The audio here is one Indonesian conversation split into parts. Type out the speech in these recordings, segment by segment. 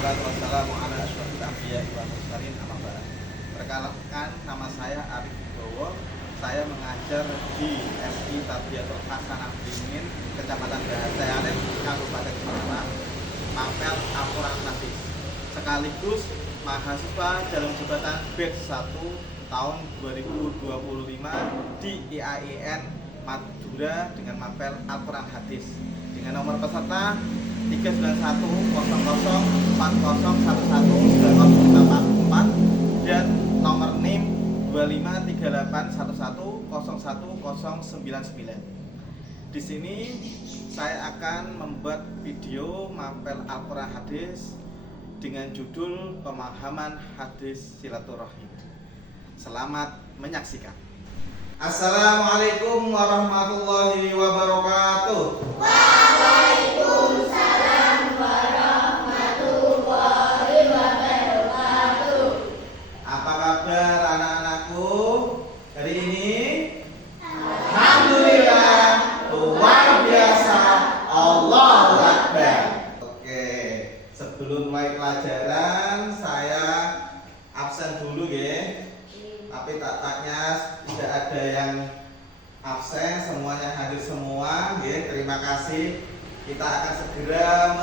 Wassalatu wassalamu ala asyrofil anbiya'i wal mursalin, amma ba'd. Perkenalkan, nama saya Arif Wibowo. Saya mengajar di SI Tarbiyatul Hasanah Dingin, Kecamatan Bahasayanen, Kabupaten Semarang, Mapel Al-Quran Hadis. Sekaligus mahasiswa dalam jabatan batch 1 tahun 2025 di IAIN Madura dengan Mapel Al-Quran Hadis dengan nomor peserta 3914040111194 dan nomor NIM 2538110199. Di sini saya akan membuat video Mapel Al-Quran Hadis dengan judul Pemahaman Hadis Silaturahim. Selamat menyaksikan. Assalamualaikum warahmatullahi wabarakatuh. Waalaikumsalam warahmatullahi wabarakatuh. Apa kabar anak-anakku hari ini? Alhamdulillah, luar biasa, Allahu Akbar. Oke, sebelum mulai pelajaran saya absen dulu ya. Tapi tampaknya tidak ada yang absen, semuanya hadir semua ya. Terima kasih. Kita akan segera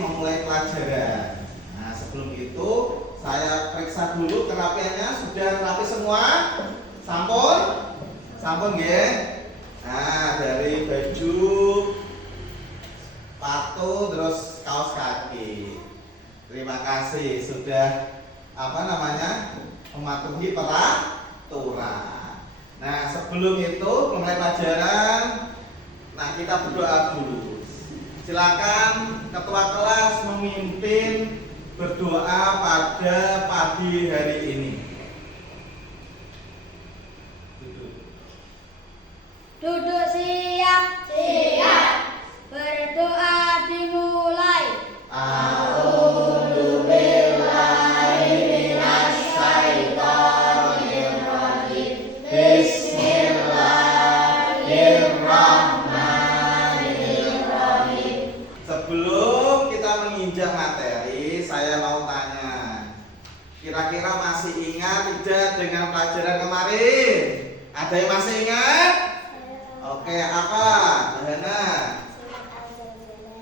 memulai pelajaran. Nah, sebelum itu saya periksa dulu kerapiannya. Sudah rapi semua? Sampun? Sampun ya. Nah, dari baju, sepatu, terus kaos kaki. Terima kasih sudah mematuhi peraturan. Nah, sebelum itu mulai pelajaran, nah kita berdoa dulu. Silakan ketua kelas memimpin berdoa pada pagi hari ini. Duduk siap. Siap. Berdoa dimulai. Bismillahirrahmanirrahim. Sebelum kita menginjak materi, saya mau tanya, kira-kira masih ingat tidak dengan pelajaran kemarin? Ada yang masih ingat? Oke, apa? Hana?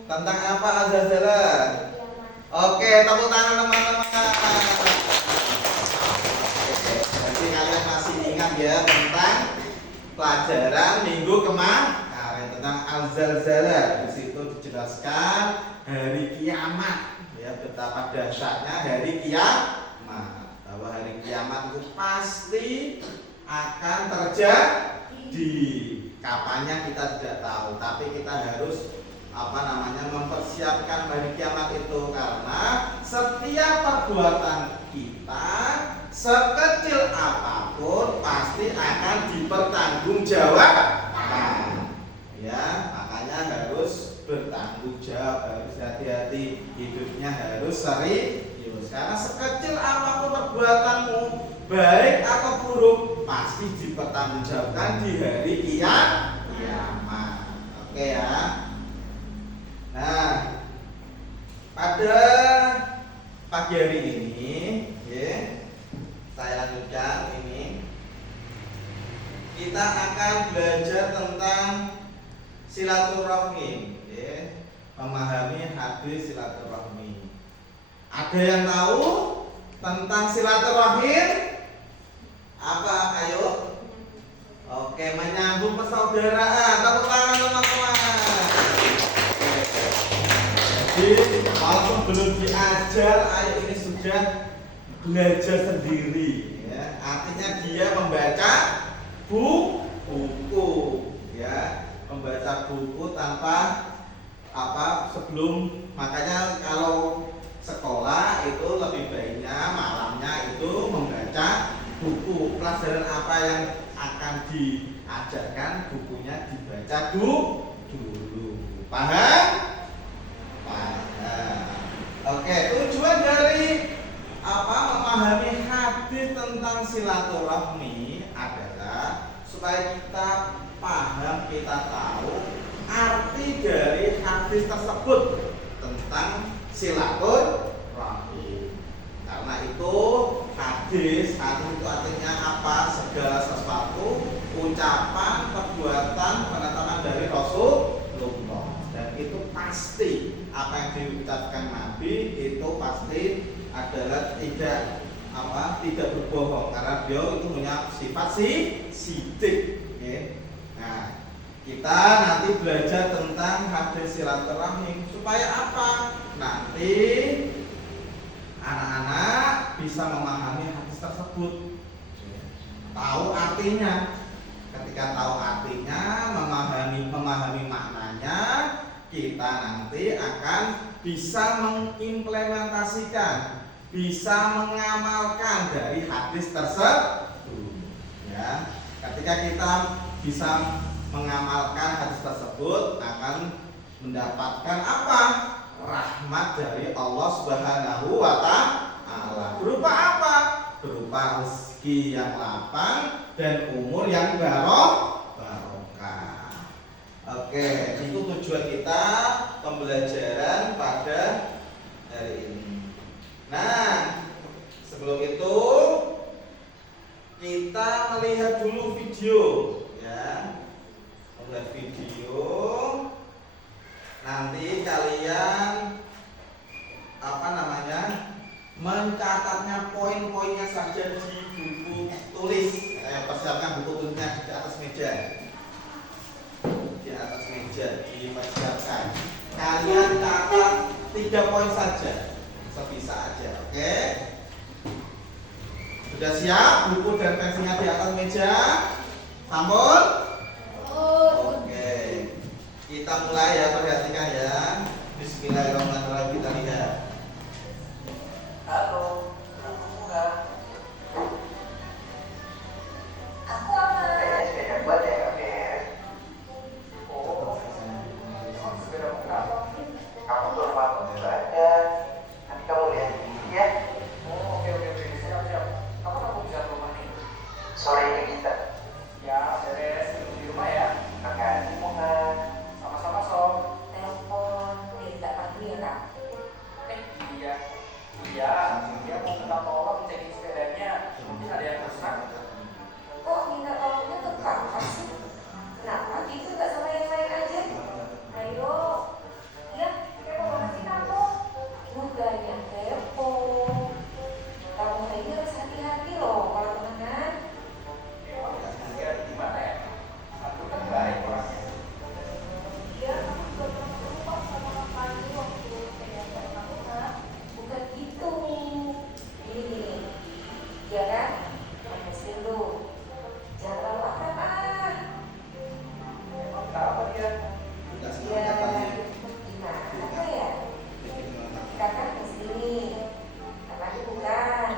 Tentang apa Al-Zalzalah? Oke, tepuk tangan teman-teman. Jadi kalian masih ingat ya tentang pelajaran minggu kemarin tentang Al-Zalzalah. Di situ dijelaskan hari kiamat, ya, betapa dahsyatnya hari kiamat. Bahwa hari kiamat itu pasti akan terjadi. Kapannya kita tidak tahu, tapi kita harus mempersiapkan hari kiamat itu, karena setiap perbuatan kita sekecil apapun pasti akan dipertanggungjawabkan. Ya, makanya harus bertanggung jawab, harus hati-hati, hidupnya harus serius. Karena sekecil apapun perbuatanmu, baik atau buruk, pasti dipertanggungjawabkan di hari kiamat. Oke ya. Nah, pada pagi hari ini, ya, saya lanjutkan ini. Kita akan belajar tentang silaturahim, ya, memahami hadis silaturahmi. Ada yang tahu tentang silaturahim? Apa? Ayo. Oke, menyambung persaudaraan. Tepuk tangan teman-teman. Jadi, walaupun belum diajar, ayo ini sudah belajar sendiri, ya. Artinya dia membaca buku, ya, membaca buku tanpa sebelum. Makanya kalau sekolah itu lebih baiknya malamnya itu membaca buku. Pelajaran apa yang akan diajarkan, bukunya dibaca dulu. Paham? Oke, tujuan dari memahami hadis tentang silaturahmi adalah supaya kita paham, kita tahu arti dari hadis tersebut tentang silaturahim. Karena itu hadis itu artinya apa? Segala sesuatu, ucapan, perbuatan, penetapan dari Rasulullah. Dan itu pasti apa yang diucapkan Nabi itu pasti adalah tidak berbohong, karena beliau itu punya sifat sidik. Okay. Nah, kita nanti belajar tentang hadis silaturahim supaya apa? Nanti anak-anak bisa memahami hadis tersebut, tahu artinya. Ketika tahu artinya, memahami maknanya, kita nanti akan bisa mengimplementasikan, bisa mengamalkan dari hadis tersebut. Ya, ketika kita bisa mengamalkan hadis tersebut, akan mendapatkan apa? Rahmat dari Allah Subhanahu wa Ta'ala. Berupa apa? Berupa rezeki yang lapang dan umur yang barokah. Oke, itu tujuan kita pembelajaran pada hari ini. Nah, sebelum itu kita melihat dulu video, ya. Melihat video. Nanti kalian mencatatnya poin-poinnya saja di buku tulis. Persiapkan buku tulisnya di atas meja. Di atas meja dipersiapkan. Kalian catat 3 poin saja, sebisa aja, oke? Sudah siap buku dan pensilnya di atas meja? Sampun? Oke. Kita mulai ya, perhatikan ya. Bismillahirrahmanirrahim, kita lihat. Halo, aku Bunga. Aku apa? Sepeda buat ya, oke. Oh, sepeda buka. Kamu baru bangun juga ada. Nanti kamu lihat ini ya. Oh, oke. Siap. Kamu bisa ke rumah nih? Sore ini kita. Ya, beres. Di rumah ya. Makasih Bunga. Sama-sama Sob. Telepon tidak pagi ya kak? Iya, dia mau minta tolong cek sepedanya. Mungkin ada yang rusak. Kok minta tolongnya ke kakak sih? Kenapa gitu gak sama yang lain aja? Ayo, ya kepo banget sih kamu. Bukannya kepo. Kamu ini harus hati-hati loh kalau temenan. Emang dia gimana ya? Aku kan baik orangnya. Ya, kamu juga pernah berubah sama kakak itu waktu PDKT kamu kan? Bukan gitu. Ini, ya kan? Habisin dulu. Jangan terlalu akrab ah. Emang kenapa dia? Kita Ya, semuanya tadi. gimana ya? Kakak di sini, kakak itu bukan.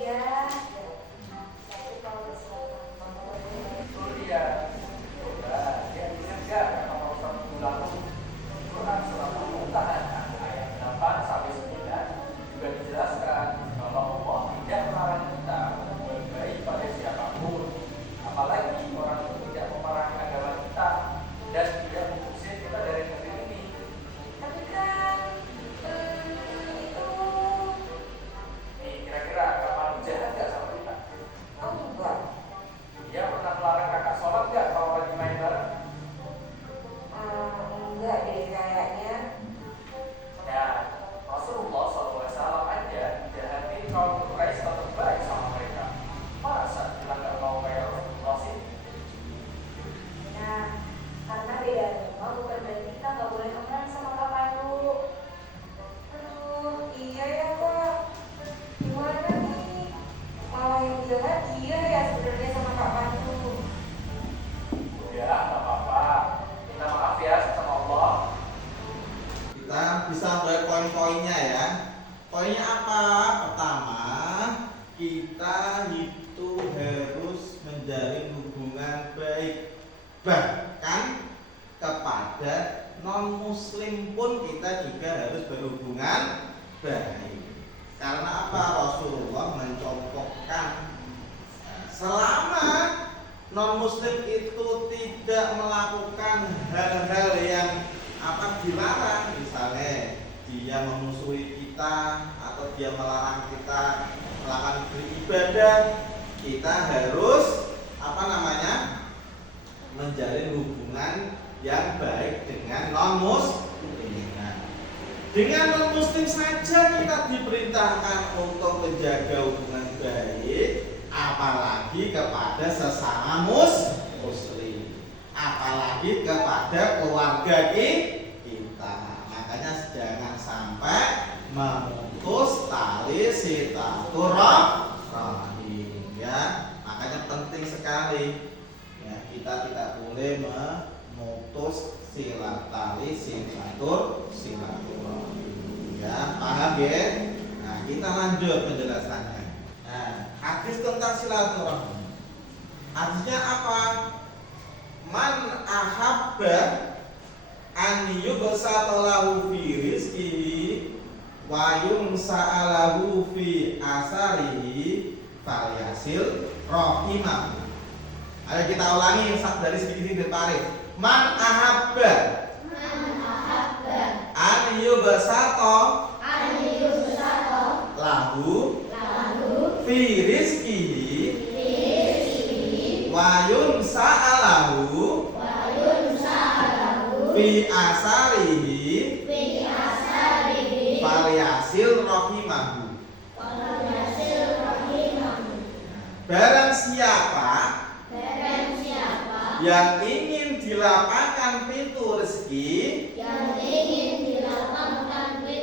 Ya, tapi kalau misalkan kamu Itu dia. Coba dia ingat gak kata Pak Ustaz minggu lalu? Quran surat Al-Mumtahan ayat 8 sampai 9 juga dijelaskan kalau Allah tidak melarang kita berbuat baik pada siapapun, apalagi orang itu tidak memerangi agama kita dan tidak mengusir kita dari negeri ini. tapi kan itu Nih kira-kira kamu jahat gak sama kita? enggak. Dia pernah melarang kakak sholat gak kalau lagi main bareng? Enggak deh kayaknya. Ya, Rasulullah SAW aja jahatin kaum Quraisy tetap baik sama mereka. Masa kita nggak mau kayak Rasulullah sih? Nah, karena beda agama bukan berarti kita nggak boleh temenan sama kakak lu. Aduh, iya ya kak. Gimana nih? Malah yang jahat dia ya sebenarnya sama kakak lu. Ya, nggak apa-apa. Minta maaf ya sama Allah. Kita bisa mulai poin-poinnya ya. Poinnya apa? Pertama, kita itu harus menjalin hubungan baik, bahkan kepada non muslim pun kita juga harus berhubungan baik. Karena apa? Rasulullah mencontohkan selama non muslim itu tidak melakukan hal-hal yang dilarang, misalnya dia memusuhi kita atau dia melarang kita melakukan beribadah, kita harus menjalin hubungan yang baik dengan non-muslim. Dengan non-muslim saja kita diperintahkan untuk menjaga hubungan baik, apalagi kepada sesama muslim, apalagi kepada keluarga kita. Makanya jangan sampai memutus tali silaturahim, ya. Makanya penting sekali, ya, kita tidak boleh memutus tali silaturahim, ya. Paham ya? Nah, kita lanjut penjelasannya. Nah, hadis tentang silaturahim, hadisnya apa? Man ahabba an yubsata lahu fi rizqihi wa yumsa'alahu fi asarihi falyasil rahimah. Ayo kita ulangi dari sedikit tarif. Man ahabba an yubsata lahu fi rizqihi wa yumsa'alahu fi asarihi falyasil rahimahu. Barang siapa yang ingin dilapangkan pintu rezeki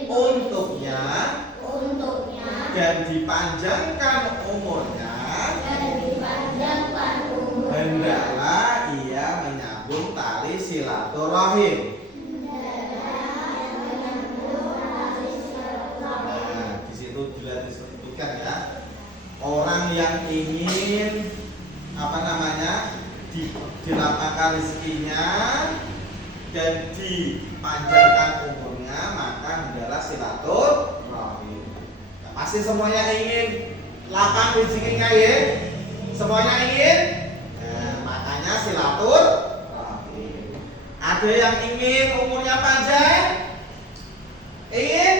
untuknya dan dipanjangkan umurnya, hendaklah ia menyambung tali silaturahim. Nah, di situ juga disebutkan, ya, orang yang ingin dilapangkan rezekinya dan dipanjangkan umurnya, maka hendaklah silaturahim. Nah, pasti semuanya ingin lapang rezekinya, ya. Semuanya ingin. Nah, makanya silaturahim. Ada yang ingin umurnya panjang? Ingin?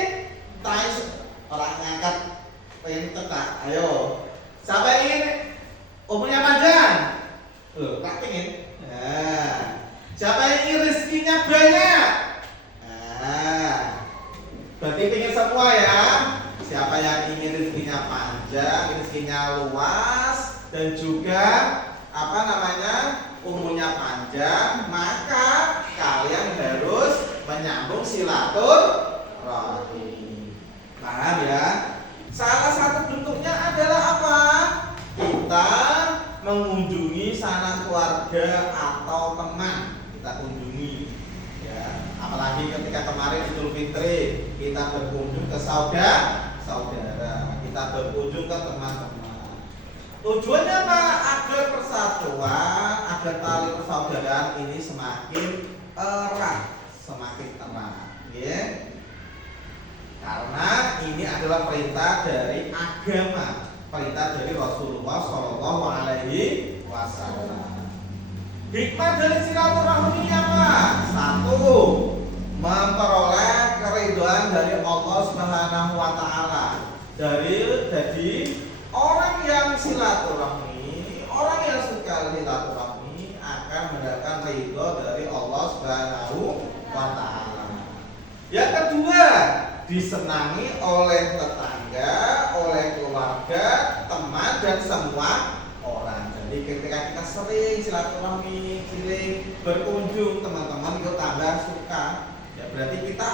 Orang ngangkat pengen tetak. Ayo. Siapa ingin umurnya panjang? Tak ingin. Nah, siapa yang ingin rezekinya banyak? Nah, berarti ingin semua, ya. Siapa yang ingin rezekinya panjang, rezekinya luas, dan juga umurnya panjang, maka kalian harus menyambung silaturahim. Paham, ya? Salah satu bentuknya adalah apa? Kita mengunjungi sanak keluarga atau teman, kita kunjungi, ya. Apalagi ketika kemarin Idul Fitri, kita berkunjung ke saudara, kita berkunjung ke teman-teman. Tujuannya apa? Agar persatuan, agar tali persaudaraan ini semakin erat, semakin erat, ya. Karena ini adalah perintah dari agama, perintah dari Rasulullah Shallallahu Alaihi Wasallam. Hikmah dari silaturahmi apa? Satu, memperoleh keridhaan dari Allah Subhanahu Wa Taala. Jadi orang yang silaturahmi, orang yang suka silaturahmi akan mendapatkan ridho dari Allah Subhanahu Wa Taala. Yang kedua, disenangi oleh tetangga, oleh keluarga, teman, dan semua orang. Jadi ketika kita sering silaturahmi, sering berkunjung, teman-teman itu tambah suka. Ya berarti kita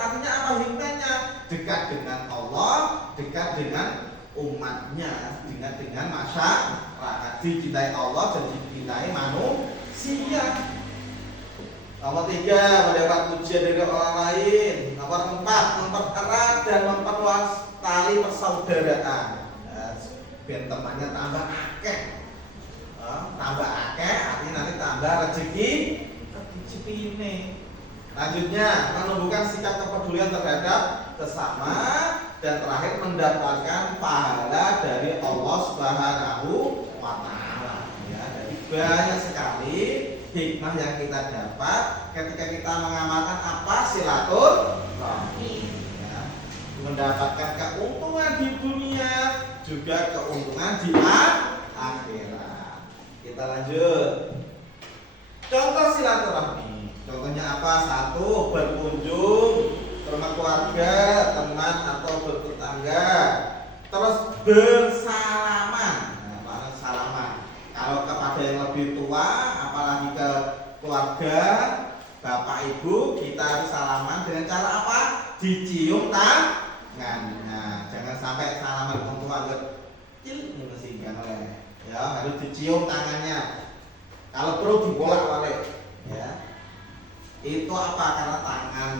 artinya apa hikmahnya? Dekat dengan Allah, dekat dengan umatnya, dengan masyarakat, dicintai Allah dan dicintai manusia. Nomor 3, mendapat pujian dari orang lain. Nomor 4, mempererat dan memperluas tali persaudaraan. Biar temannya tambah akeh, artinya nanti tambah rezeki ini. Lanjutnya, menumbuhkan sikap kepedulian terhadap sesama, dan terakhir mendapatkan pahala dari Allah Subhanahu Wa Taala. Ya, jadi banyak sekali hikmah yang kita dapat ketika kita mengamalkan apa? Silaturahmi. Ya. Mendapatkan keuntungan di dunia, juga keuntungan di akhirat. Kita lanjut. Contoh silaturahmi. Contohnya apa? Satu, berkunjung ke rumah keluarga, teman atau bertetangga. Terus bersalaman. Nah, mana salaman? Kalau kepada yang lebih tua, apalagi ke keluarga, bapak ibu, kita harus salaman dengan cara apa? Dicium tangan. Nah, jangan sampai salaman orang tua kecil ini mesti jangan ya, harus dicium tangannya. Kalau perlu dibolak-balik, ya. Itu apa? Karena tangan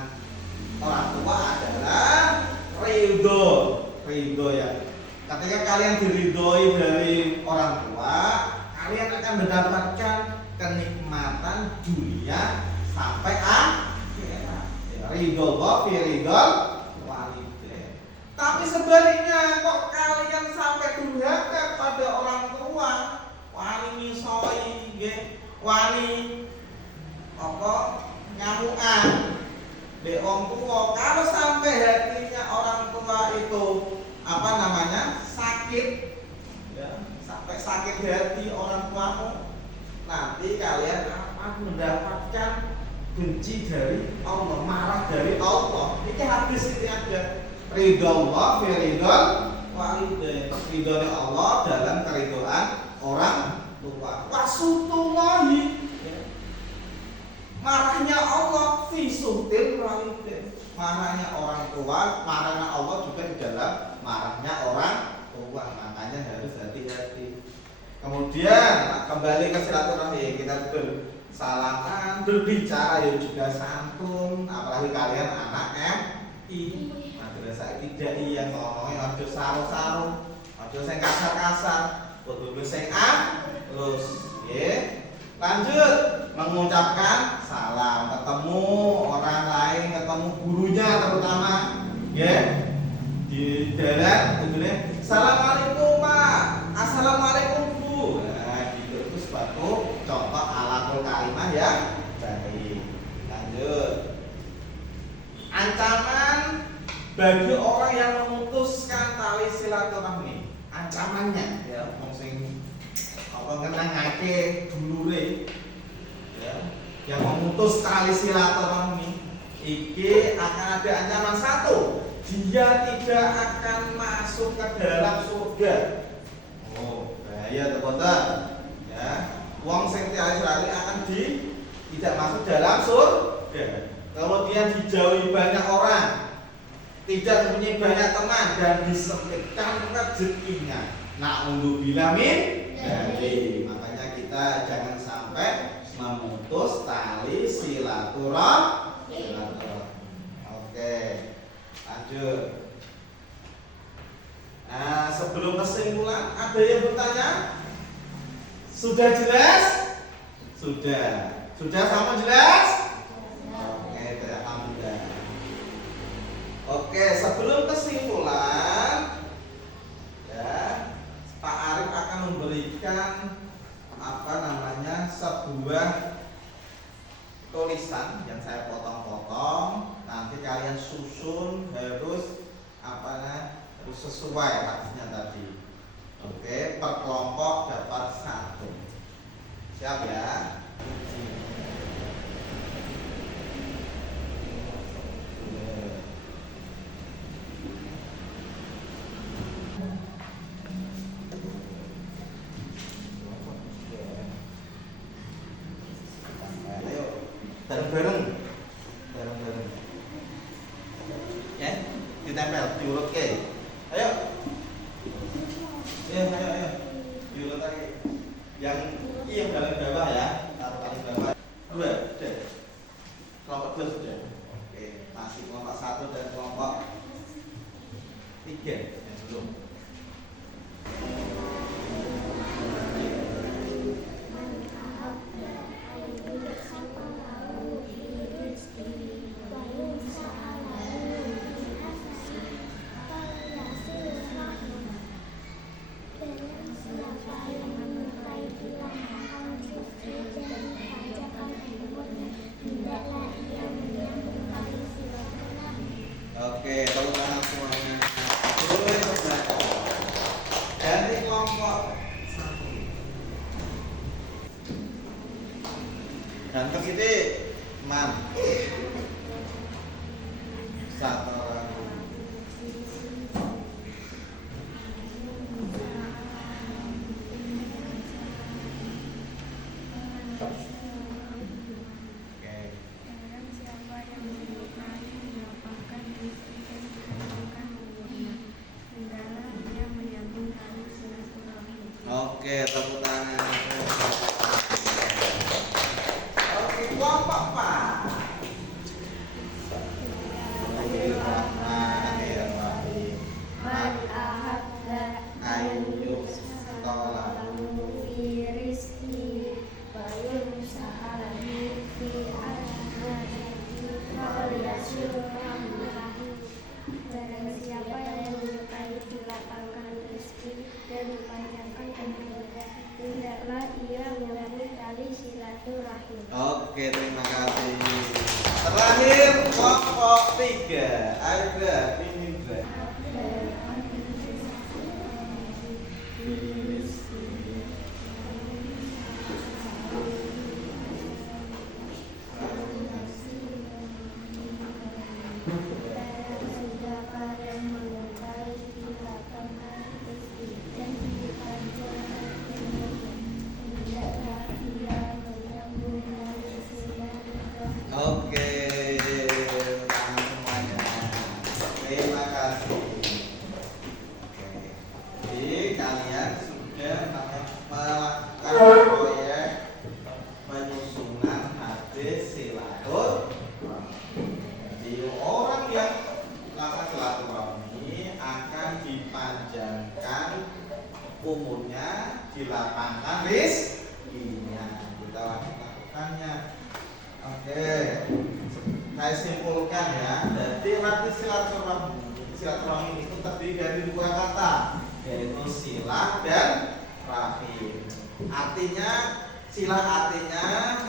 orang tua adalah ridho ya. Ketika kalian diridhoi dari orang tua, kalian akan mendapatkan kenikmatan dunia sampai akhirat. Ya, ridho Allah fi ridhol walidain. Tapi sebaliknya, kok kalian sampai durhaka pada orang tua, wani misoi, wani apa ngamuan di orang tua. Kalau sampai hatinya orang tua itu apa namanya sakit, ya, sampai sakit hati orang tuamu, nanti kalian akan mendapatkan benci dari Allah, marah dari Allah. Ini hadis ini ada ridho Allah fi ridhol walidain, ridho Allah dalam keridhaan orang tua. Wasutullahi, marahnya Allah fi suhtil walidain, marahnya orang tua, marahnya Allah juga di dalam marahnya orang tua. Makanya harus hati-hati. Kemudian kembali ke silaturahmi, kita bersalaman, berbicara ya juga santun. Apalagi kalian anak MI, madrasah ibtidaiyah, yang ngomongnya ojo saru-saru, ojo sing kasar-kasar, kudu sing halus. Nggih. Lanjut mengucapkan salam, ketemu orang lain, ketemu gurunya terutama, ya. Di jalan kudune assalamualaikum Pak, assalamualaikum Bu. Nah, gitu itu suatu contoh alaqul kalimah ya. Baik. Lanjut. Ancaman bagi orang yang memutuskan tali silaturahmi. Ancamannya ya, wong sing apa ngenangake dulure ya, yang memutus tali silaturahmi iki akan ada ancaman satu, dia tidak akan masuk ke dalam surga. Oh, bahaya teman-teman. Ya, wong sing tali silaturahmi akan tidak masuk dalam surga. Kemudian dijauhi banyak orang, tidak mempunyai banyak teman, dan disempitkan rezekinya. Na'udzubillah min dzalik. Makanya kita jangan sampai memutus tali silaturahmi. Oke, lanjut. Nah, sebelum kesimpulan, ada yang bertanya? Sudah jelas? Sudah sama jelas? Oke, alhamdulillah. Oke, sebelum kesimpulan, ya, Pak Arif akan memberikan sebuah tulisan yang saya potong-potong. Nanti kalian susun harus harus sesuai hadisnya tadi. Oke, per kelompok dapat 1. Siap ya? Bareng-bareng ya, ditempel, diurut ke. Ayo diurut lagi. Yang paling bawah ya, taruh paling bawah. 2, deh. Kelompok 2 sudah. Oke, masih kelompok 1 dan kelompok 3 yang belum. silaturahim. Oke. Barang siapa yang menyukai melapangkan rezeki dan menghilangkan umurnya, hendaklah ia menyambung tali silaturahim. Oke, tepuk tangan. Oke, kelompok Pak. Bismillahirrahmanirrahim. Man ahabba Ayyub tolahu fi rizki wa yunsahalahu fi amanati falyasil rahim. Barang siapa yang menyukai dilapangkan rezeki dan dipanjangkan umurnya, hendaklah ia menyambung tali silaturahim. Oke, terima kasih. Terakhir kelompok 3. Ada Indra. Oke, tangan semuanya. Terima kasih. Oke, jadi kalian sudah melakukan proyek penyusunan hadis silaturahmi. Jadi orang yang melakukan silaturahmi akan dipanjangkan umurnya, dilapangkan rezekinya. Kita wajib melakukannya. Oke, saya simpulkan ya. Jadi arti silaturahmi itu terdiri dari dua kata, yaitu silah dan rahim. Artinya artinya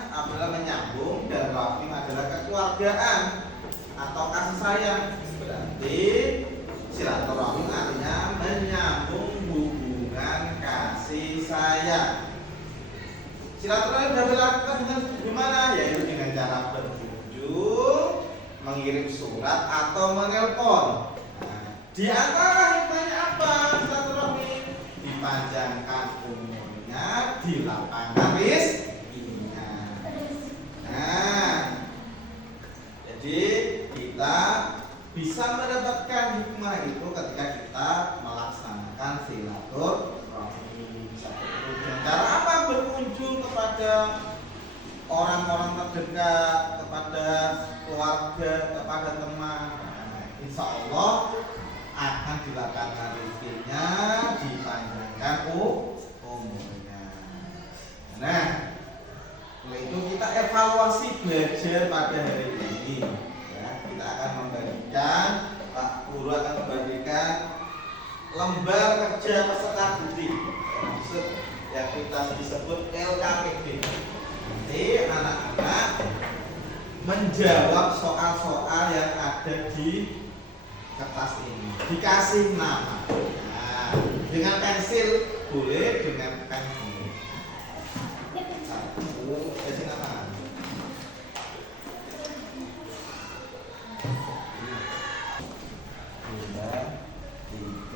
adalah menyambung dan rahim adalah kekeluargaan atau kasih sayang. Berarti silaturahim artinya menyambung hubungan kasih sayang. Silaturahim dapat dilakukan dengan gimana? Yaitu dengan cara berkunjung, mengirim surat atau menelpon. Nah, di antara hikmahnya apa silaturahim? Dipanjangkan umurnya, dilapangkan rezekinya. Nah, jadi kita bisa mendapatkan hikmah itu ketika kita melaksanakan silaturahim. Dengan cara apa? Berkunjung kepada orang-orang terdekat, kepada keluarga, kepada teman. Nah, insya Allah akan dilapangkan rezekinya, dipanjangkan umurnya. Nah, oleh itu kita evaluasi belajar pada hari ini. Ya, kita akan membagikan, Pak Guru akan membagikan lembar kerja peserta didik yang kita disebut LKPD. Nanti anak-anak menjawab soal-soal yang ada di kertas ini, dikasih nama. Nah, dengan pensil boleh, dengan pen boleh. Satu, kasih nama.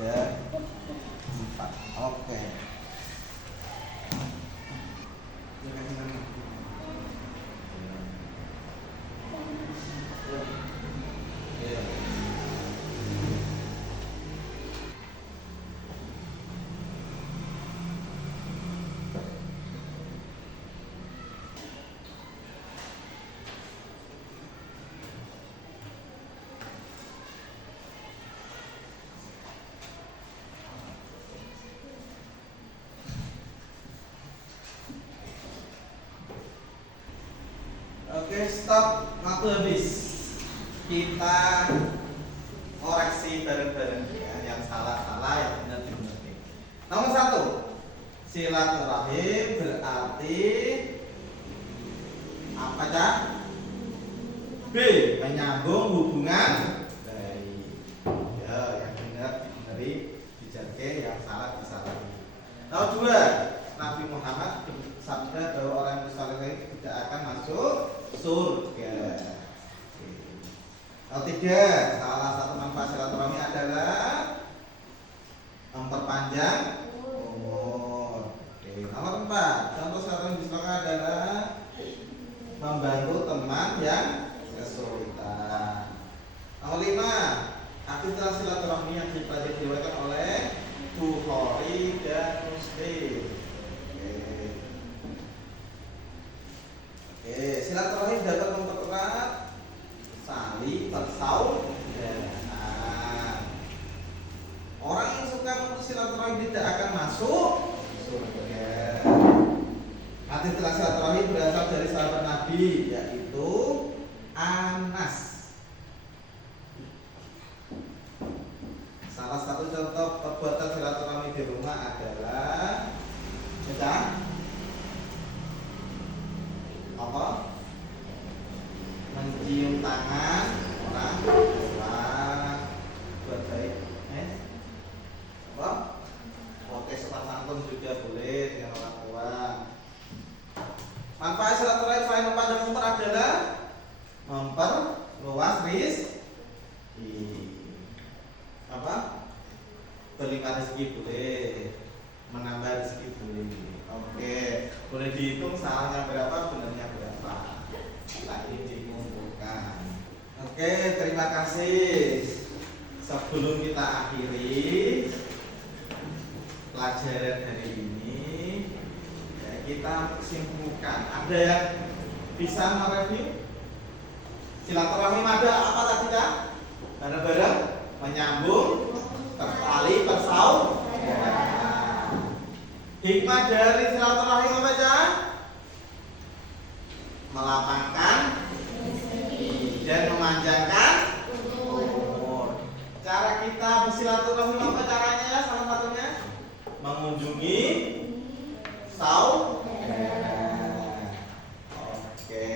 2, 3, 4. Oke. Oke, stop, waktu habis. Kita koreksi bareng-bareng ya, yang salah-salah, yang benar dibenarin. Nomor 1, silaturahim berarti apa, Cak? B, menyambung hubungan baik. Ya, yang benar dibenari, dijaga, yang salah disalahi. Nomor 2, Nabi Muhammad bersabda bahwa orang yang bersoleh tidak akan masuk surga. Nomor 3, salah persaudaraan. Orang yang suka silaturahmi tidak akan masuk surga. Hadis tentang silaturahmi berasal dari sahabat Nabi, yaitu Anas. Salah satu contoh perbuatan silaturahmi di rumah adalah apa? Mencium tangan orang tua buat baik. Apa? Oke, sopan santun juga boleh dengan orang tua. Manfaat silaturahmi selain memandang umur adalah memperluas apa? Berlimpah rezeki boleh, menambah rezeki boleh. Oke, boleh dihitung salahnya berapa, benarnya berapa. Lagi dikumpulkan. Oke, terima kasih. Sebelum kita akhiri pelajaran hari ini, ya, kita simpulkan. Ada yang bisa mereview? Silaturahmi ada apa tadi Kak? Bareng-bareng menyambung tali persaudaraan. Hikmah dari silaturahmi apa aja? Melapangkan dan memanjangkan umur. Cara kita bersilaturahmi apa caranya ya? Salah satunya mengunjungi saudara. Oke.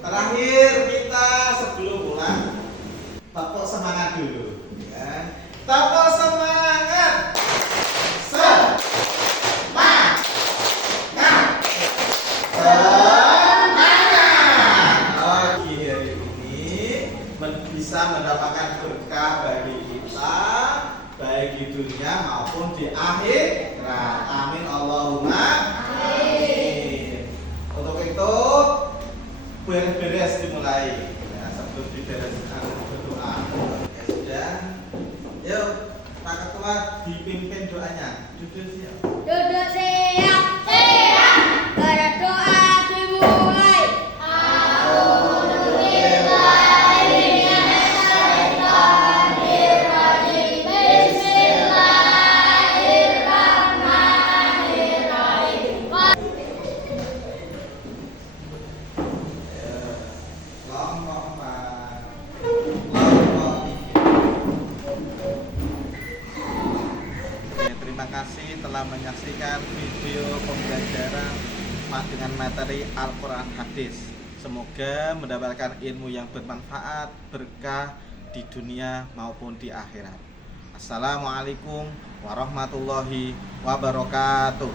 Terakhir kita sebelum pulang tepuk semangat dulu ya. Tepuk semangat. Semangat. Pagi hari ini bisa mendapatkan berkah bagi kita baik di dunia maupun di akhirat. Amin Allahumma amin. Untuk itu beres-beres dimulai ya, sebelum dibereskan berdoa. Ya sudah. Yuk, Pak Ketua dipimpin doanya. Duduk siap. Duduk siap. Berdoa dimulai. Terima kasih telah menyaksikan video pembelajaran dengan materi Al-Quran Hadis. Semoga mendapatkan ilmu yang bermanfaat, berkah di dunia maupun di akhirat. Assalamualaikum warahmatullahi wabarakatuh.